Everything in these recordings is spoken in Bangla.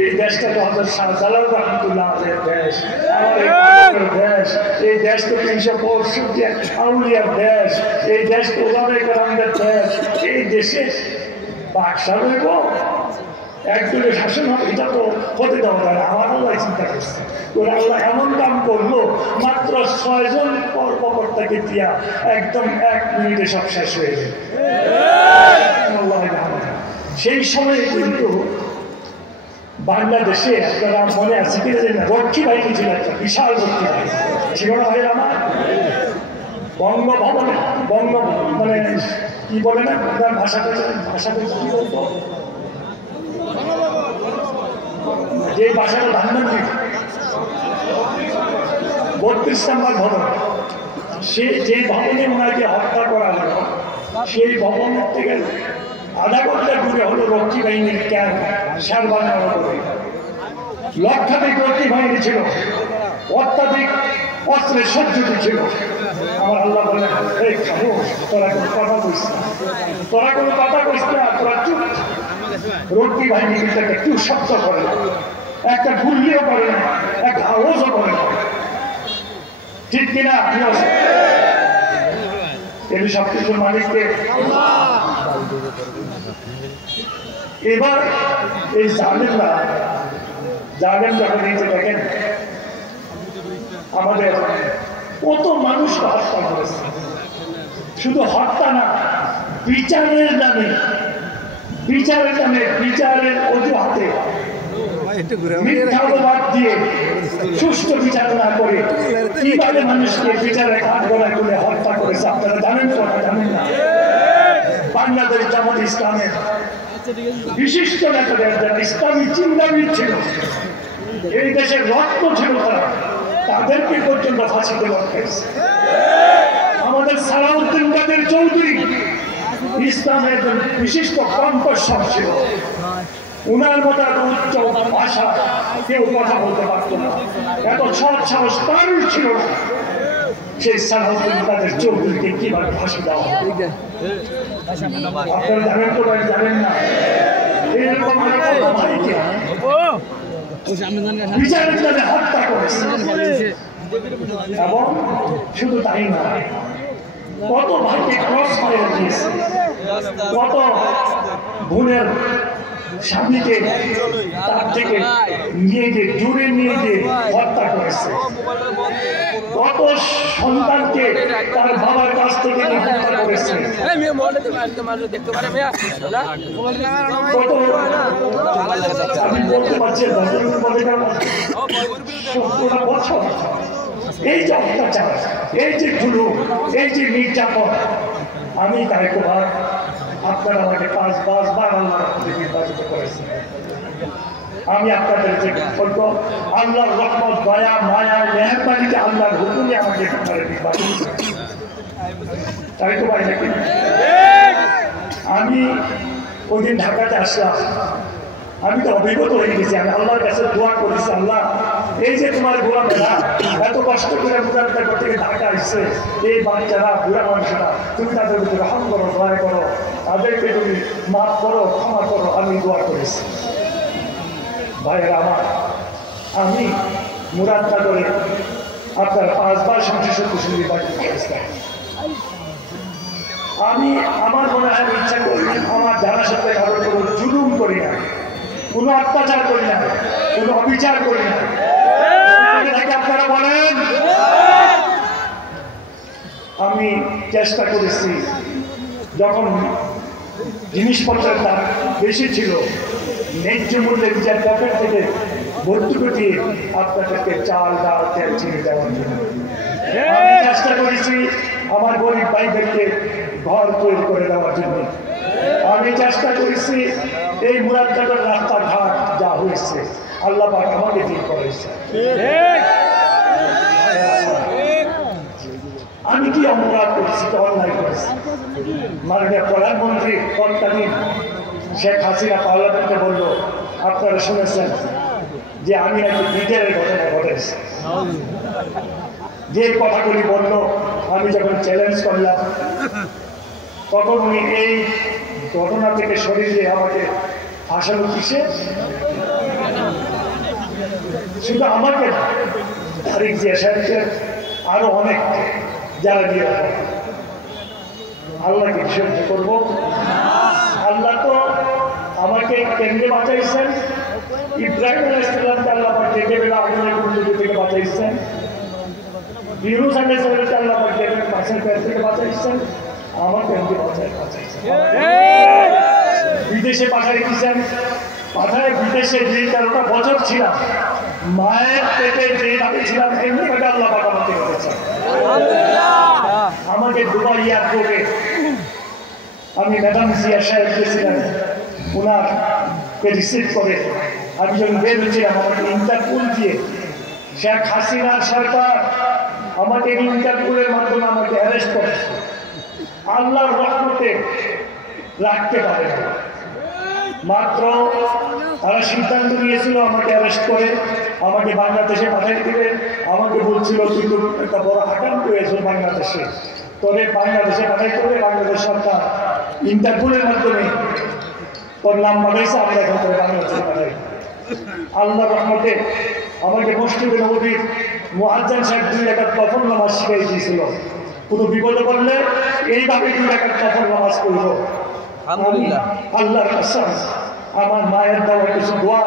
এই দেশটা তো হজরত শাহজালাল রহমতুল্লাহ আলাইহির দেশ, আমাদের দেশ। এই দেশ তো 365 আউলিয়ার দেশ, এই দেশ তো ওলামায়ে কেরামদের দেশ। এই দেশে বাদশা রইব, একজনের শাসন হবে, এটা তো হতে দেওয়া যায় না। আমার আল্লাহ চিন্তা করছে, ওরা আল্লাহ এমন কাম করলো, মাত্র 6 জন কর্মকর্তাকে দিয়া একদম 1 মিনিটে সব শেষ হয়ে গেল। সেই সময় কিন্তু বাংলাদেশে আপনারা মনে আছে কিনা জানি না, রক্ষী বাহিনী ছিল, একটা বিশাল রক্ষী বাহিনী ছিল না ভাই আমার। বঙ্গভবনে মানে কি বলে না, ভাষাটা কি বলতো, যে ভাষাটা ধানমন্ত্রী 32 নম্বর ভবন, সে যে ভবনে ওনাকে হত্যা করা হলো, সেই ভবনের থেকে আধা ঘন্টা দূরে হলো রক্ষী বাহিনীর ক্যাম্প শারবানা নগরে। লক্ষাধিক রক্ষী বাহিনী ছিল, অত্যাধিক অস্ত্রের সজ্জিত ছিল। আমার আল্লাহ বললেন, এই খামোশ, তোরা কোনো কথা কইস না, তোরা কোনো কথা কইস না, তোরা চুপ। রক্ষী বাহিনী কিন্তু একটু শব্দ করে না, একটা গুল্লিও করে না, একটা আওয়াজও করে না, ঠিক কিনা? এই সবকিছুর মালিককে। এবার এই জালেমরা যখন এই যে দেখেন আমাদের কত মানুষ হত্যা করেছে, শুধু হত্যা না, বিচারের নামে বিচারের অজুহাতে মিথ্যা অপবাদ দিয়ে সুষ্ঠু বিচার না করে কিভাবে মানুষকে বিচারের কাঠ গড়ায় তুলে হত্যা করেছে আপনারা জানেন তো? জানেন না? বাংলাদেশ জামাত ইসলামের বিশিষ্ট নেতাদের যারা ইসলামী চিন্তাবিদ ছিল, এই দেশের রত্ন ছিল, তাদেরকে পর্যন্ত ফাঁসিতে লটকাইছে। আমাদের সালাউদ্দিন কাদের চৌধুরী ইসলামের বিশিষ্ট কণ্ঠস্বর ছিল, উনার মতো উচ্চ ভাষা কেউ কথা বলতে পারত না, এত সৎ সাহস তারও ছিল না। সেই সালাউদ্দিন কাদের চৌধুরীকে কিভাবে ফাঁসি দেওয়া হবে আপনারা জানেন তো? জানেন না? এরকম ভাইকে বিচারের নামে হত্যা করেছে। এবং শুধু তাই না, কত ভাইকে ক্রস ফায়ার দিয়েছে, কত বোনের স্বামীকে তার থেকে দূরে নিয়ে গিয়ে হত্যা করেছে, কত সন্তানকে তার বাবার কাছ থেকে হত্যা করেছে, আমি বলতে পারছি বছর এই যে অত্যাচার, এই যে জুলুম, এই যে নির্যাতন, আমি তাই তোমার আপনারা আমাকে 5 বার আল্লাহর নির্বাচিত করেছেন। আমি আপনাদের যে বলবো, আল্লাহর রহমত, দয়া, মায়া, মেহরবানিতে আল্লাহর হুকুমে আমাকে নির্বাচিত করেছেন। তাই তো ভাই নাকি? আমি ওই দিন ঢাকাতে আসলাম, আমি তো অভিজ্ঞতা হয়ে গেছি। আমি আল্লাহর কাছে দোয়া করেছি, আল্লাহ এই যে তোমার বুড়া মেয়েরা এত কষ্ট করে মুজাহিদনগর থেকে ঢাকা আসছে, এই বাচ্চারা, বুড়া মানুষরা, তুমি তাদের উপরে রহম করো, দয়া করো, তাদেরকে তুমি মাফ করো, ক্ষমা করো, আমি দোয়া করেছি। ভাইয়েরা আমার, আমি মুরাদনগরে আপনার 5 বার সংসদ সদস্য নির্বাচিত করেছিলাম। আমি আমার মনে হয় ইচ্ছা করি, আমার জানার সাথে কারোর কোনো জুলুম করি না, কোনো অত্যাচার করি না, কোনো অবিচার করি না। আপনারা বলেন, আমি চেষ্টা করেছি, যখন জিনিসপত্রের দাম বেশি ছিল, ন্যায্য মূল্যে নিজের পকেট থেকে ভর্তুকি দিয়ে আপনাদেরকে চাল, ডাল, তেল, চিনি দেওয়ার জন্য আমি চেষ্টা করেছি। আমার গরিব ভাইদেরকে ঘর তৈরি করে দেওয়ার জন্য আমি চেষ্টা করেছি। এই মুরাদনগর রাস্তাঘাট যা হয়েছে, আল্লাহ পাক আমাকে ঠিক করেছে। আমি কি অপরাধ করছি, তো অন্যায় করেছি? মাননীয় প্রধানমন্ত্রী তৎকালীন শেখ হাসিনা পার্লামেন্টে বলল, আপনারা শুনেছেন যে আমি নাকি বিচারের ঘটনা ঘটেছে। যে কথাগুলি বলল, আমি যখন চ্যালেঞ্জ করলাম, তখন উনি এই ঘটনা থেকে সরিয়ে আমাকে আসানো কিসে শুধু আমাকে না, তারিক জিয়া সাহেবকে আরো অনেক যারা দিয়ে আল্লাহকে সহ্য করবো। আল্লাহ তো আমাকে কেন্দ্রে বাঁচাইছেন, ইব্রাহিম আলাইহিস সালামকে আল্লাহ পাক ডেকে বেলা আগুনের কুণ্ডলী থেকে বাঁচাইছেন, ইউনূস আলাইহিস সালামকে আল্লাহ পাক ডেকে মাছের পেট থেকে বাঁচাইছেন, আমার কেন্দ্রে বাঁচাইছেন। বিদেশে পাঠাই দিয়েছেন, পাঠায় বিদেশে যে 13টা বছর ছিলাম, মায়ের পেটে যেভাবে ছিলাম এমনিভাবে আল্লাহ পাক আমাকে রেখেছেন। আমাকে দুবাই এয়ারপোর্টে আমি ম্যাডাম জিয়া সাহেব গেছিলেন, ওনারকে রিসিভ করে আমি যখন বের হচ্ছিলাম আমাকে ইন্টারপোল দিয়ে শেখ হাসিনার সরকার আমাকে ইন্টারপোলের মাধ্যমে আমাকে অ্যারেস্ট করেছে। আল্লাহর রহমতে রাখতে পারে না, মাত্র তারা সিদ্ধান্ত নিয়েছিল আমাকে অ্যারেস্ট করে আমাকে বাংলাদেশে পাঠিয়ে দিবে। আমাকে বলছিল তুই তো একটা বড় আকাম করেছো বাংলাদেশে, তবে বাংলাদেশে পাঠাইতে হবে। বাংলাদেশ সরকার ইন্টারপোলের মাধ্যমে তোর নাম বানাইছে, আমরা এখন করে বাংলাদেশে পাঠাই। আল্লাহ রহমতে আমাকে মসজিদে নববীর মুয়াজ্জিন সাহেব 2 রাকাত নফল নামাজ শিখাই দিয়েছিল। কোনো বিপদে পড়লে এইভাবে 2 রাকাত নফল নামাজ পড়ব। আলহামদুলিল্লাহ, আল্লাহর কসম আমার মায়ের দেওয়া কিছু দোয়া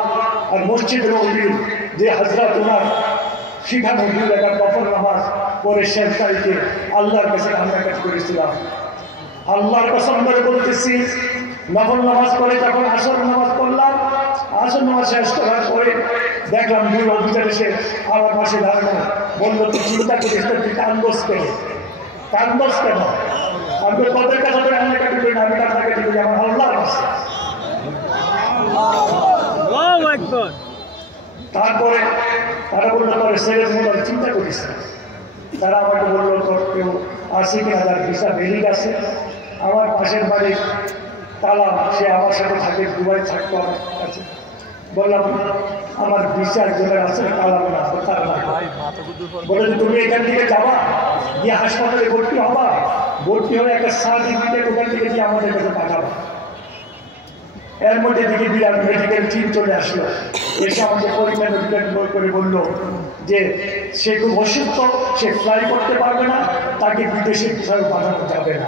আর মসজিদে নববীর যে হযরত ওনার শিখানো 2 রাকাত নফল নামাজ পরে শেষ তারিখে আল্লাহর কাছে কান্নাকাটি করেছিলাম। আল্লাহর কসম করে বলতেছি, নফল নামাজ পড়ে যখন আসর নামাজ পড়লাম, আসর নামাজ শেষ করার পরে দেখলাম 2 অফিসার এসে আমার পাশে দাঁড়ানো, বললো তুই চিন্তা করিস না, তুই কান্দোস কেন? কান্দোস কেন? আমি তোদের কাছে কান্নাকাটি করি না, আমি কান্নাকাটি করি আমার আল্লাহর কাছে। তারপরে তারা বললো তোর ছেলের মতো চিন্তা করিস না। তারা আমাকে বললো তোর কেউ আছে কিনা, তার ভিসা ভ্যালিড আছে। আমার পাশের বাড়ির তালাম, সে আমার সাথে থাকে, দুবাই থাকতো আমার কাছে। বললাম আমার ভিসা একজনের আছে, তালাম না, তার না। বলে তুমি এখান থেকে যাবা, গিয়ে হাসপাতালে ভর্তি হবা, ভর্তি হলে একটা সার্টিফিকেট ওখান থেকে দিয়ে আমাদের কাছে পাঠাবা। এর মধ্যে দিকে বিরাট মেডিকেল টিম চলে আসলো, এসে আমাকে পরীক্ষা মেডিকেল করে বললো যে সে খুব অসুস্থ, সে ফ্লাই করতে পারবে না, তাকে বিদেশে কোথাও পাঠানো যাবে না।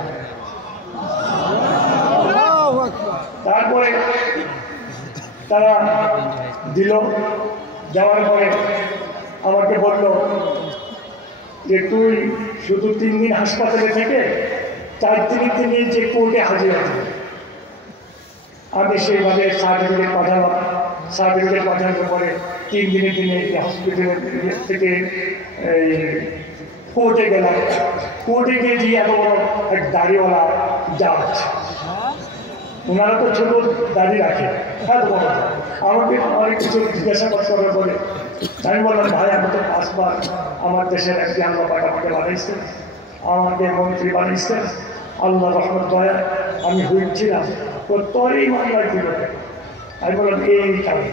তারপরে তারা দিল, যাওয়ার পরে আমাকে বলল যে তুই শুধু 3 দিন হাসপাতালে থেকে 4 দিনের দিনে যে কোর্টে হাজির হবে। আমি সেইভাবে সার্টিফিকেট পাঠালাম। সার্টিফিকেট পাঠানোর পরে 3 দিনের দিনে হসপিটাল থেকে এই কোর্টে গেলাম। কোর্টে গিয়ে যে এত বড় এক দাড়িওয়ালা জাজ, ওনারা তো ছোট দাড়ি রাখে, এত বড়। আমাকে অনেক কিছু জিজ্ঞাসা করার পরে আমি বললাম ভাই আমি তো 5 বার আমার দেশের একটি আল্লাহ পাক আমাকে বানাইছে, আমাকে মন্ত্রী বানাইছে, আল্লাহ রহমত দয়া আমি হয়েছিলাম, তো তোর এই মামলায় দিল। আমি বললাম এই কারণে।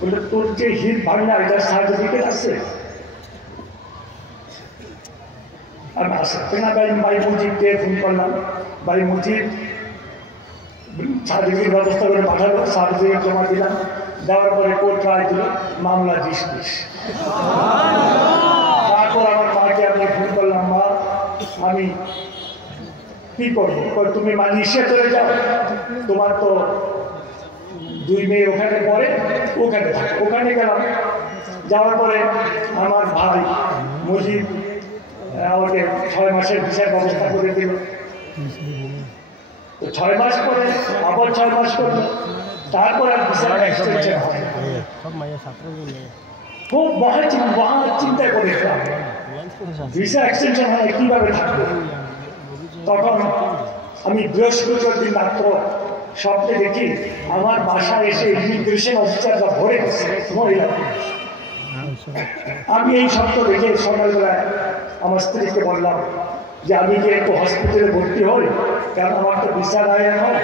বললো তোর যে হিট ভাঙনা এটার সার্টিফিকেট আছে? আমি আসতে না ভাই মুজিবকে ফোন করলাম, ভাই মুজিব সার্টিফিকেট ব্যবস্থা করে পাঠালো, সার্টিফিকেট জমা দিলাম। দেওয়ার পরে কোর্ট রায় দিল, মামলা ডিসমিস। তারপর আমার মাকে আমি ফোন করলাম, মা আমি কি করবো? তুমি মালয়েশিয়া চলে যাও, তোমার তো 2 মেয়ে ওখানে পড়ে, ওখানে থাকে। ওখানে গেলাম, যাওয়ার পরে আমার ভাই মুজিব আমাকে 6 মাসের ভিসার ব্যবস্থা করে দিল। তো 6 মাস পরে আবার 6 মাস করলো, তারপর আর ভিসার এক্সটেনশন হয়। খুব মহা চিন্তা করেছিলাম ভিসা এক্সটেনশন হয় কিভাবে থাকবে। তখন আমি বৃহস্পতিবার দিন রাত্র স্বপ্নে দেখি আমার বাসায় এসে ইমিগ্রেশন অফিসাররা ভরে গেছে মহিলা। আমি এই স্বপ্ন দেখে সকালবেলায় আমার স্ত্রীকে বললাম যে আমি কি একটু হসপিটালে ভর্তি হই, কারণ আমার তো ভিসা নাই এখন।